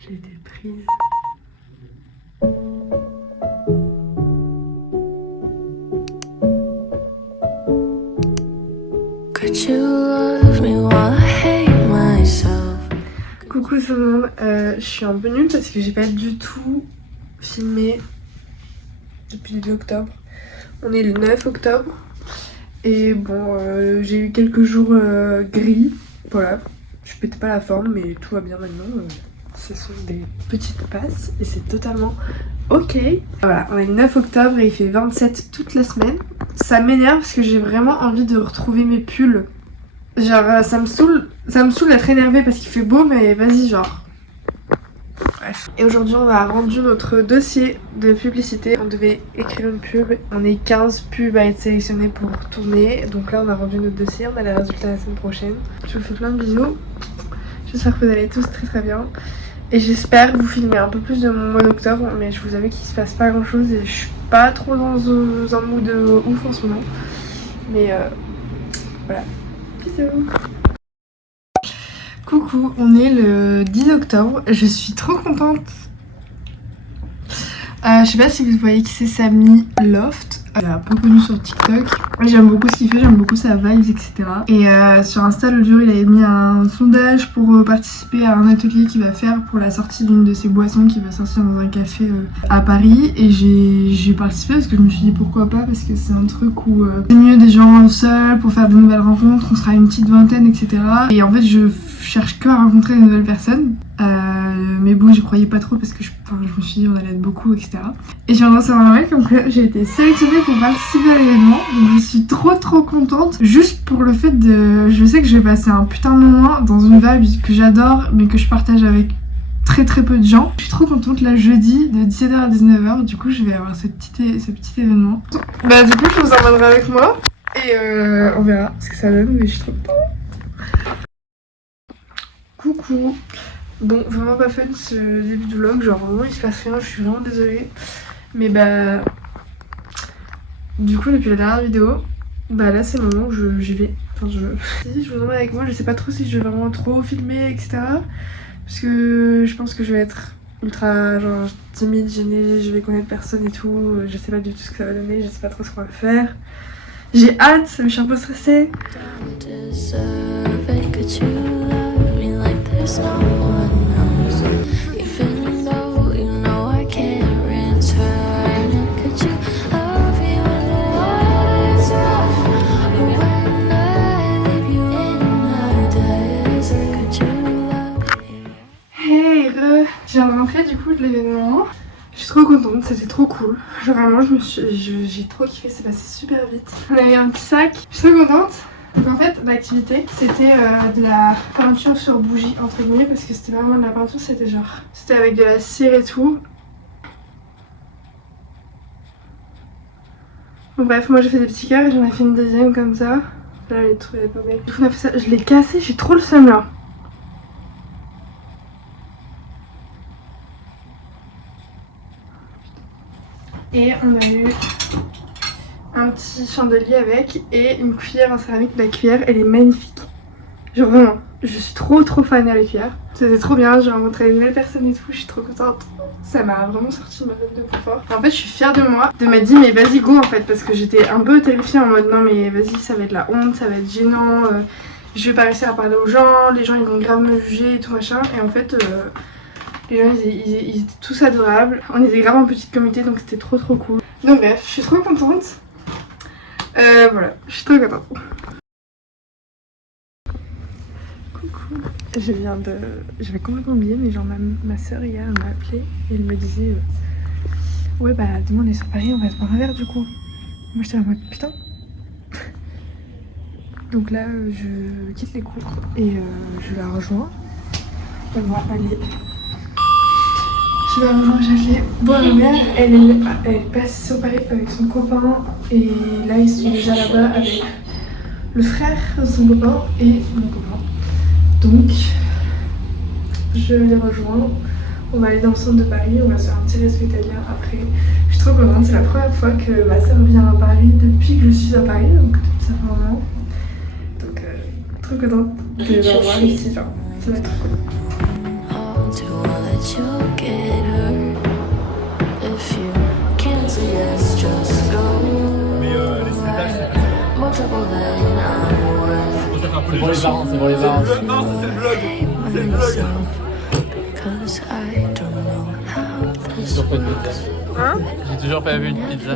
J'ai été prise. Coucou tout le monde, je suis un peu nulle parce que j'ai pas du tout filmé depuis début octobre. On est le 9 octobre et bon, j'ai eu quelques jours gris, voilà. Je pétais pas la forme mais tout va bien maintenant. Ce sont des petites passes et c'est totalement ok. Voilà, on est le 9 octobre et il fait 27 toute la semaine. Ça m'énerve parce que j'ai vraiment envie de retrouver mes pulls. Genre ça me saoule d'être énervée parce qu'il fait beau mais vas-y genre. Bref. Et aujourd'hui on a rendu notre dossier de publicité. On devait écrire une pub. On est 15 pubs à être sélectionnés pour tourner. Donc là on a rendu notre dossier, on a les résultats la semaine prochaine. Je vous fais plein de bisous. J'espère que vous allez tous très très bien. Et j'espère vous filmer un peu plus de mon mois d'octobre. Mais je vous avoue qu'il se passe pas grand chose et je suis pas trop dans un mood ouf en ce moment. Mais voilà. Bisous. Coucou, on est le 10 octobre. Je suis trop contente. Je sais pas si vous voyez qui c'est Samy Loft. Elle est un peu connue sur TikTok. J'aime beaucoup ce qu'il fait, j'aime beaucoup sa vibes, etc. Et sur Insta, l'autre jour, il avait mis un sondage pour participer à un atelier qu'il va faire pour la sortie d'une de ses boissons qui va sortir dans un café à Paris. Et j'ai participé parce que je me suis dit pourquoi pas, parce que c'est un truc où c'est mieux des gens seuls pour faire de nouvelles rencontres. On sera une petite vingtaine, etc. Et en fait, je cherche que à rencontrer de nouvelles personnes. Mais bon, j'y croyais pas trop parce que je me suis dit on allait être beaucoup, etc. Et j'ai entendu savoir Noël comme que j'ai été sélectionnée pour participer à l'événement. Donc je suis trop contente. Juste pour le fait de... Je sais que je vais passer un putain de moment dans une vibe que j'adore mais que je partage avec très peu de gens. Je suis trop contente là jeudi de 17h à 19h. Du coup je vais avoir ce petit événement. Bah du coup je vous emmènerai avec moi. Et on verra ce que ça donne, mais je suis trop contente. Coucou. Bon, vraiment pas fun ce début de vlog, genre vraiment il se passe rien, je suis vraiment désolée. Mais bah... Du coup depuis la dernière vidéo, bah là c'est le moment où j'y vais. Enfin si je vous emmène avec moi, je sais pas trop si je vais vraiment trop filmer, etc. Parce que je pense que je vais être ultra genre timide, gênée, je vais connaître personne et tout. Je sais pas du tout ce que ça va donner, je sais pas trop ce qu'on va faire. J'ai hâte, mais je suis un peu stressée. Je viens de rentrer du coup de l'événement. Je suis trop contente, c'était trop cool. Genre vraiment j'ai trop kiffé, c'est passé super vite. On a eu un petit sac, je suis trop contente. Donc en fait l'activité c'était de la peinture sur bougie entre guillemets parce que c'était vraiment de la peinture, c'était genre... C'était avec de la cire et tout. Bon bref, moi j'ai fait des petits cœurs et j'en ai fait une deuxième comme ça. Là les trucs, pas belle. Du coup on a fait ça, je l'ai cassé, j'ai trop le seum là. Et on a eu un petit chandelier avec et une cuillère en céramique. La cuillère elle est magnifique. Genre vraiment, je suis trop fan de la cuillère. C'était trop bien, j'ai rencontré une nouvelle personne et tout, je suis trop contente. Ça m'a vraiment sorti de ma zone de confort. En fait je suis fière de moi, de m'être dit mais vas-y go en fait. Parce que j'étais un peu terrifiée en mode non mais vas-y ça va être la honte, ça va être gênant. Je vais pas réussir à parler aux gens, les gens ils vont grave me juger et tout machin. Et en fait... les gens ils étaient tous adorables, on était grave en petite communauté donc c'était trop cool. Donc bref, je suis trop contente. Voilà, je suis trop contente. Coucou. J'avais complètement oublié mais genre ma soeur hier elle m'a appelé et elle me disait ouais bah demain on est sur Paris, on va se boire un verre du coup. Moi j'étais en mode putain. Donc là je quitte les cours et je la rejoins. On va aller... Je vais rejoindre, j'allais boire un verre, elle passe sur Paris avec son copain et là ils sont déjà là-bas avec le frère de son copain et mon copain. Donc je les rejoins, on va aller dans le centre de Paris, on va se faire un petit resto italien après. Je suis trop contente, c'est la première fois que ma soeur vient à Paris depuis que je suis à Paris, donc depuis ça fait un moment. Donc trop contente de la voir ici, genre ça va être trop cool. C'est pour les parents, c'est pour les parents. Non, c'est le vlog. C'est le vlog. J'ai toujours pas de pizza. Hein? J'ai toujours pas vu une pizza.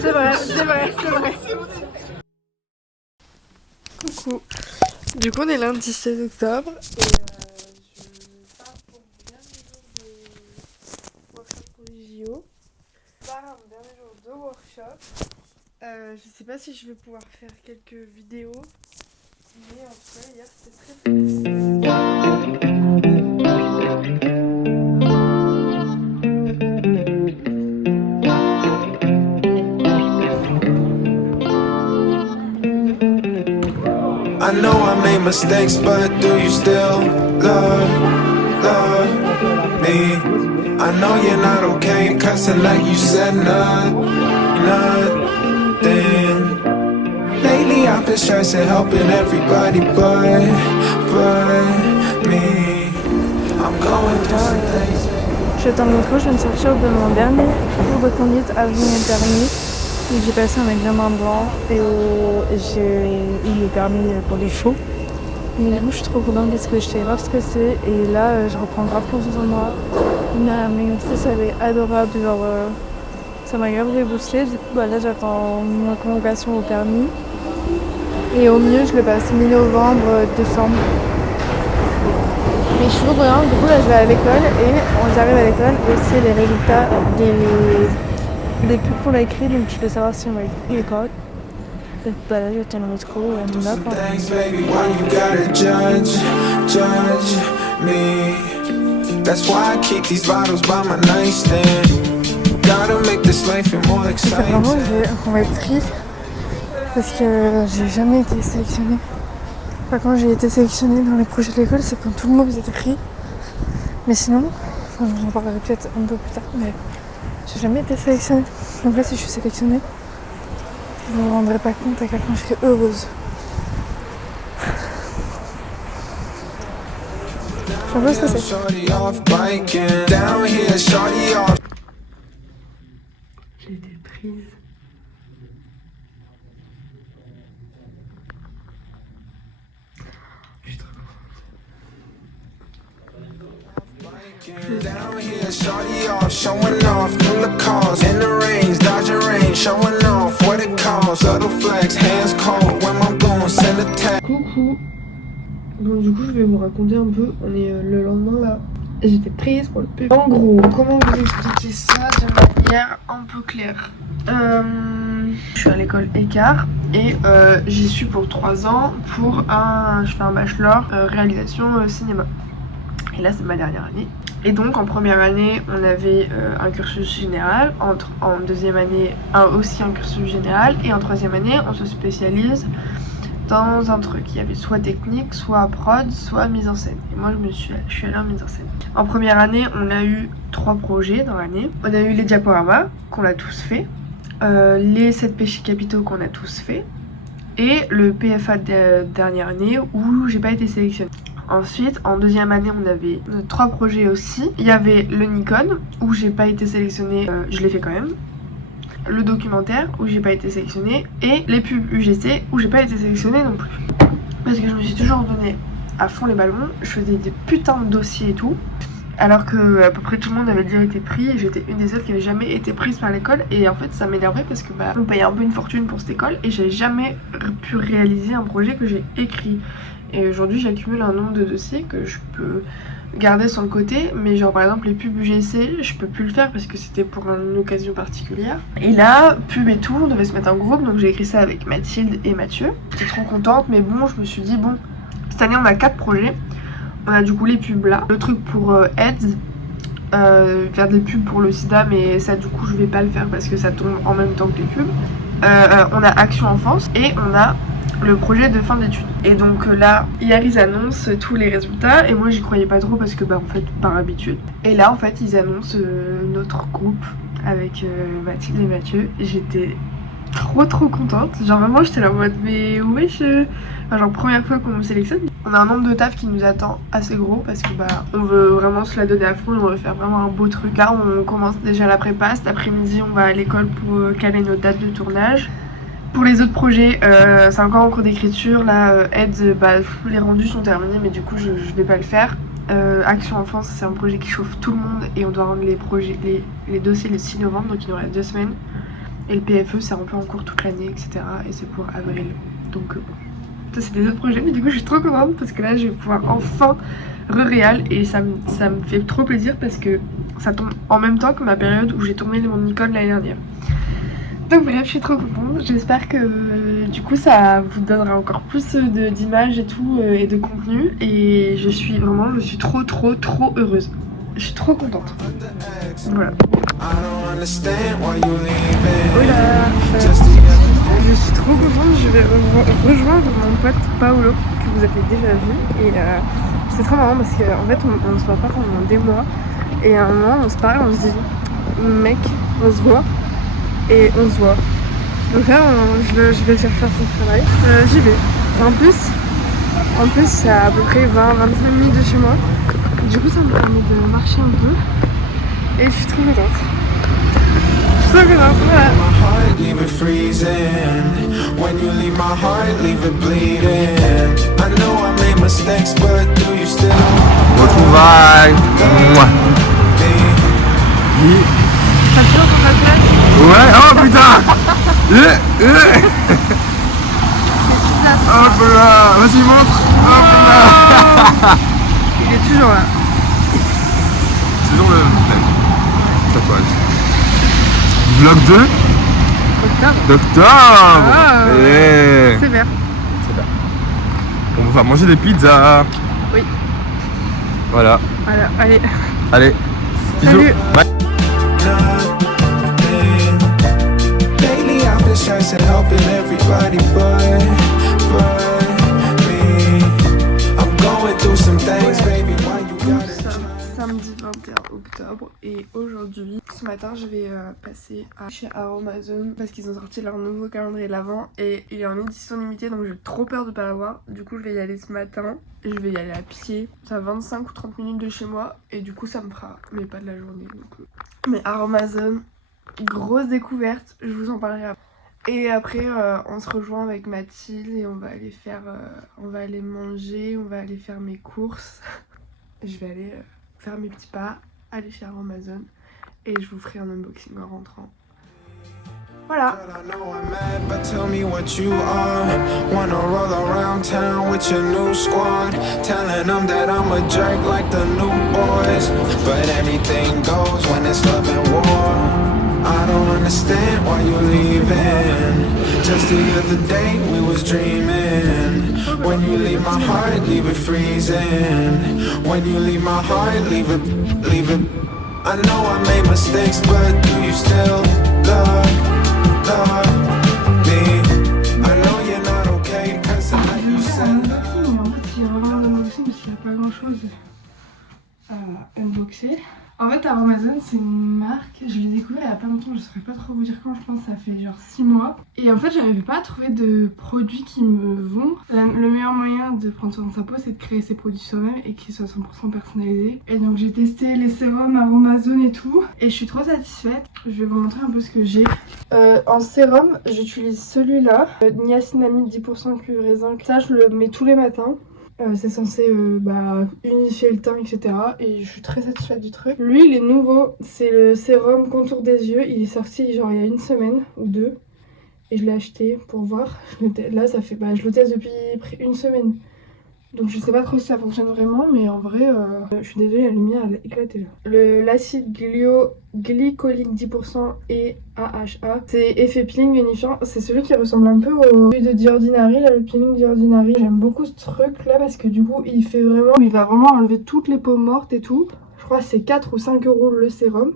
C'est vrai, c'est vrai, c'est vrai. Coucou. Du coup, on est lundi 16 octobre et je pars pour mon dernier jour de workshop pour les JO. Je pars à mon dernier jour de workshop. Je sais pas si je vais pouvoir faire quelques vidéos, mais en tout cas, hier c'était très I know I made mistakes, but do you still love me? I know you're not okay, cussing like you said nothing. Lately I've been stressing, helping everybody but me. I'm going through some things. Je t'en métro, je viens de sortir de mon dernier cours de conduite avant le permis. J'ai passé un examen blanc et j'ai eu le permis pour les faux. Mais du coup, je suis trop contente parce que je sais grave stressée et là, je reprends grave confiance en moi. Mais ça avait adorable, genre ça m'a grave reboosté. Du coup, là, j'attends ma convocation au permis et au mieux, je le passe mi-novembre, décembre. Mais je suis trop contente, du coup là je vais à l'école et j'arrive à l'école et c'est les résultats des pubs qu'on a écrit, donc je veux savoir si on va écrit ou pas. Donc là je tiens le métro et on va pas. Thanks, baby, why you gotta judge me? That's why I keep these bottles by my nightstand. Gotta make this life more exciting. Vraiment on va être pris parce que j'ai jamais été sélectionnée. Enfin, quand j'ai été sélectionnée dans les projets de l'école, c'est quand tout le monde était pris. Mais sinon, j'en parlerai peut-être un peu plus tard, mais j'ai jamais été sélectionnée. Donc là, si je suis sélectionnée, vous ne vous rendrez pas compte à quel point je suis heureuse. Je sais pas ce que c'est. Shorty off biking, down here, shorty off. J'ai été prise. Down here, shorty off, showing off, through the cars, in the range, dodging rain, showing off what it costs, subtle flex, hands cold, when I'm going, send a text. Coucou. Donc du coup je vais vous raconter un peu, on est le lendemain là, et j'étais prise pour le pub. En gros, comment vous expliquer ça de manière un peu claire? Je suis à l'école Écart et j'y suis pour 3 ans pour je fais un bachelor réalisation cinéma. Et là c'est ma dernière année. Et donc en première année on avait un cursus général, en deuxième année aussi un cursus général et en troisième année on se spécialise dans un truc. Il y avait soit technique, soit prod, soit mise en scène. Et moi je suis allée en mise en scène. En première année on a eu 3 projets dans l'année. On a eu les diaporamas qu'on a tous fait, les 7 péchés capitaux qu'on a tous fait et le PFA de dernière année où j'ai pas été sélectionnée. Ensuite, en deuxième année, on avait 3 projets aussi. Il y avait le Nikon, où j'ai pas été sélectionnée, je l'ai fait quand même. Le documentaire, où j'ai pas été sélectionnée. Et les pubs UGC, où j'ai pas été sélectionnée non plus. Parce que je me suis toujours donné à fond les ballons. Je faisais des putains de dossiers et tout. Alors que à peu près tout le monde avait déjà été pris. Et j'étais une des seules qui avait jamais été prise par l'école. Et en fait, ça m'énervait parce que on payait un peu une fortune pour cette école. Et j'ai jamais pu réaliser un projet que j'ai écrit. Et aujourd'hui j'accumule un nombre de dossiers que je peux garder sur le côté, mais genre par exemple les pubs UGC je peux plus le faire parce que c'était pour une occasion particulière. Et là, pub et tout, on devait se mettre en groupe, donc j'ai écrit ça avec Mathilde et Mathieu. J'étais trop contente, mais bon je me suis dit bon, cette année on a 4 projets. On a du coup les pubs là, le truc pour AIDS, faire des pubs pour le sida, mais ça du coup je vais pas le faire parce que ça tombe en même temps que les pubs. On a Action Enfance et on a le projet de fin d'études. Et donc là, hier ils annoncent tous les résultats et moi j'y croyais pas trop parce que en fait par habitude. Et là en fait ils annoncent notre groupe avec Mathilde et Mathieu et j'étais trop contente. Genre vraiment j'étais là en mode mais wesh, genre première fois qu'on me sélectionne. On a un nombre de taf qui nous attend assez gros parce que on veut vraiment se la donner à fond, on veut faire vraiment un beau truc. Là on commence déjà la prépa, cet après-midi on va à l'école pour caler nos dates de tournage. Pour les autres projets, c'est encore en cours d'écriture. Là, aide, les rendus sont terminés, mais du coup, je vais pas le faire. Action Enfance, c'est un projet qui chauffe tout le monde et on doit rendre les dossiers le 6 novembre, donc il nous reste 2 semaines. Et le PFE, c'est un peu en cours toute l'année, etc. Et c'est pour avril. Donc, ça, c'est des autres projets, mais du coup, je suis trop contente parce que là, je vais pouvoir enfin re-réal et ça me fait trop plaisir parce que ça tombe en même temps que ma période où j'ai tourné mon Nikon l'année dernière. Donc bref, je suis trop contente. J'espère que du coup ça vous donnera encore plus d'images et tout et de contenu. Et je suis trop heureuse. Je suis trop contente. Voilà. Voilà. Je suis trop contente. Je vais rejoindre mon pote Paolo que vous avez déjà vu. Et c'est trop marrant parce qu'en fait on se voit pas pendant des mois. Et à un moment on se parle, on se dit mec, on se voit. Et on se voit. Donc là, je vais faire son travail. J'y vais. En plus, c'est à peu près 20-25 minutes de chez moi. Du coup, ça me permet de marcher un peu. Et je suis trop contente. Je suis trop contente, voilà. Retrouvailles. T'as toujours ton athlète? Ouais, oh putain. Hop là, vas-y montre. Hop là. Il est toujours là. C'est toujours le même tatouage. Vlog 2 d'octobre. Ah, Et... c'est vert. On va manger des pizzas. Oui. Voilà. Voilà, allez. Allez. Bisous. Salut. Bye. Lately I've been stressing, helping everybody but me. I'm going through some things, baby. Why you Nous gotta sommes samedi 21 octobre et aujourd'hui, ce matin, je vais passer chez Aromazone parce qu'ils ont sorti leur nouveau calendrier de l'Avent et il est en édition limitée, donc j'ai trop peur de pas l'avoir. Du coup, je vais y aller ce matin. Je vais y aller à pied. Ça a 25 ou 30 minutes de chez moi et du coup, ça me fera, mais pas de la journée. Donc, mais Aromazone, grosse découverte, je vous en parlerai après. Et après, on se rejoint avec Mathilde et on va aller manger, on va aller faire mes courses. Je vais aller faire mes petits pas, aller chez Amazon et je vous ferai un unboxing en rentrant. Voilà. I know I'm mad, but tell me what you are. Wanna roll around town with your new squad, telling them that I'm a jerk like the new boys. But everything goes when it's love and war. I don't understand why you leaving. Just the other day we was dreaming. When you leave my heart, leave it freezing. When you leave my heart, leave it. I know I made mistakes, but do you still love me? I know you're not okay, cause I like you said love. En fait, il y a vraiment un unboxing parce qu'il n'y a pas grand chose à unboxer. En fait, Aromazone, c'est une marque, je l'ai découvert il y a pas longtemps, je saurais pas trop vous dire quand, je pense que ça fait genre 6 mois. Et en fait, j'arrivais pas à trouver de produits qui me vont. Le meilleur moyen de prendre soin de sa peau, c'est de créer ses produits soi-même et qu'ils soient 100% personnalisés. Et donc, j'ai testé les sérums Aromazone et tout, et je suis trop satisfaite. Je vais vous montrer un peu ce que j'ai. En sérum, j'utilise celui-là, niacinamide 10% cuivre raisin. Ça, je le mets tous les matins. C'est censé unifier le teint, etc. Et je suis très satisfaite du truc. Lui, il est nouveau. C'est le sérum contour des yeux. Il est sorti genre il y a 1 semaine ou 2. Et je l'ai acheté pour voir. Là, ça fait, je le teste depuis 1 semaine. Donc je sais pas trop si ça fonctionne vraiment. Mais en vrai, je suis désolée, la lumière elle a éclaté là. L'acide glycolique 10% et AHA. C'est effet peeling unifiant. C'est celui qui ressemble un peu au de The Ordinary, là, le peeling The Ordinary. J'aime beaucoup ce truc là parce que du coup il va vraiment enlever toutes les peaux mortes et tout. Je crois que c'est 4 ou 5 € le sérum.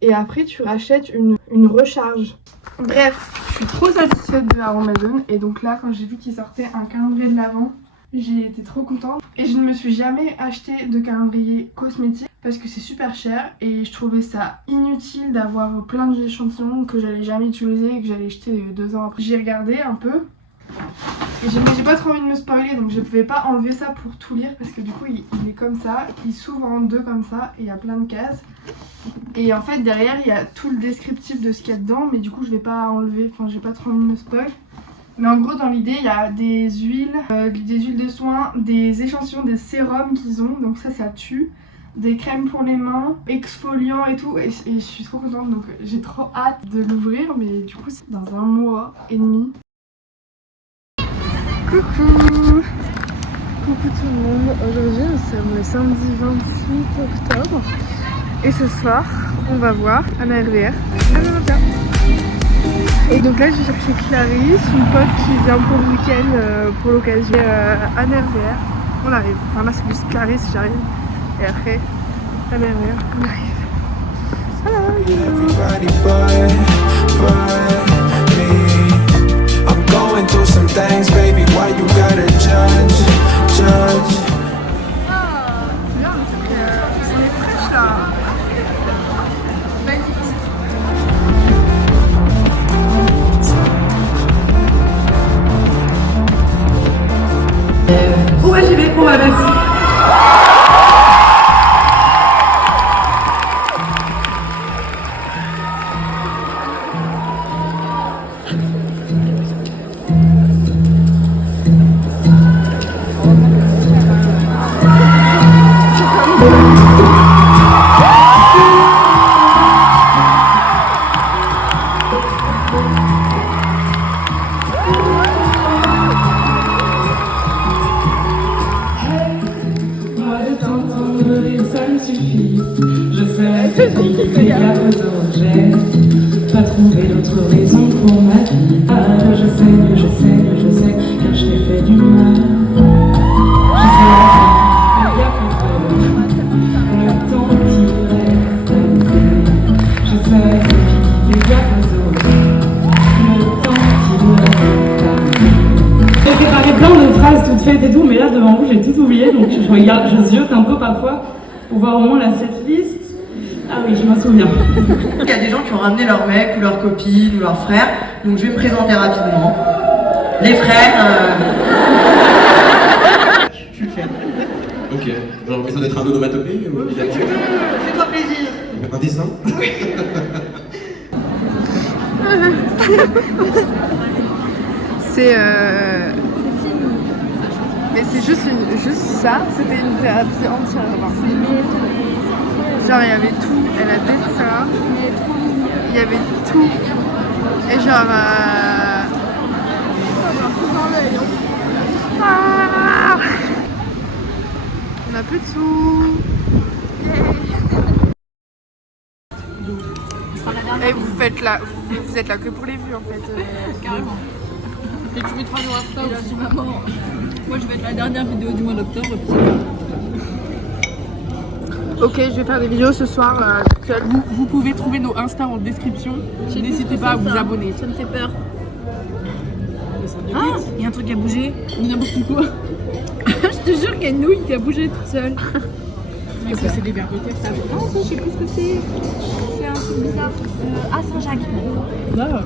Et après tu rachètes une recharge. Bref, je suis trop satisfaite de Aromazone. Et donc là, quand j'ai vu qu'il sortait un calendrier de l'Avent, j'ai été trop contente. Et je ne me suis jamais acheté de calendrier cosmétique parce que c'est super cher et je trouvais ça inutile d'avoir plein d'échantillons que j'allais jamais utiliser et que j'allais jeter 2 ans après. J'ai regardé un peu Et j'ai pas trop envie de me spoiler, donc je pouvais pas enlever ça pour tout lire parce que du coup il est comme ça, il s'ouvre en deux comme ça et il y a plein de cases. Et en fait derrière il y a tout le descriptif de ce qu'il y a dedans, mais du coup je vais pas enlever, enfin j'ai pas trop envie de me spoil. Mais en gros dans l'idée il y a des huiles de soins, des échantillons, des sérums qu'ils ont, donc ça tue. Des crèmes pour les mains, exfoliants et tout, et je suis trop contente, donc j'ai trop hâte de l'ouvrir, mais du coup c'est dans 1 mois et demi. Coucou! Coucou tout le monde, aujourd'hui nous sommes le samedi 28 octobre et ce soir on va voir Anna RVR. Et donc là je vais chercher Clarisse, une pote qui vient pour le week-end pour l'occasion. Anna RVR, on arrive, enfin là c'est juste Clarisse, j'arrive. Et après, la mère, on arrive. Everybody but me. I'm going through some things, baby. Why you gotta judge? Ah, c'est bien, c'est fraîche là. Magnifique. Ouais, j'y vais, bon bah vas-y. J'ai pas trouvé d'autre raison pour ma vie. Je sais, car je t'ai fait du mal. Je sais, il y a plus le temps qui reste à l'aider. Je sais, il y a plus le temps qui reste à l'aider. J'ai préparé plein de phrases toutes faites et tout, mais là devant vous j'ai tout oublié, donc je regarde, je ziote un peu parfois pour voir au moins la setlist. Ah oui, je m'en souviens. Il y a des gens qui ont ramené leur mec ou leur copine ou leur frère, donc je vais me présenter rapidement. Les frères. Je le fais. Ok, j'ai l'impression d'être un onomatopée ou Fais-toi plaisir. un dessin. Mais c'est juste ça, c'était une thérapie entière là-bas. Genre il y avait tout, elle a fait ça, il y avait tout, et genre ah, on a plus de sous. Et vous êtes là que pour les vues en fait. Carrément. Et tu mettras nos Insta aussi, maman. Moi je vais être la dernière vidéo du mois d'octobre. Ok, je vais faire des vidéos ce soir toute seule. Vous pouvez trouver nos Insta en description. N'hésitez pas à vous abonner. Ça me fait peur. Ah, il y a un truc à bouger. N'importe quoi. Je te jure qu'il y a une nouille qui a bougé toute seule. Est-ce que c'est des vers de terre ça? Ah, ça, je sais plus ce que c'est. C'est un truc bizarre. Ah, Saint-Jacques. Là.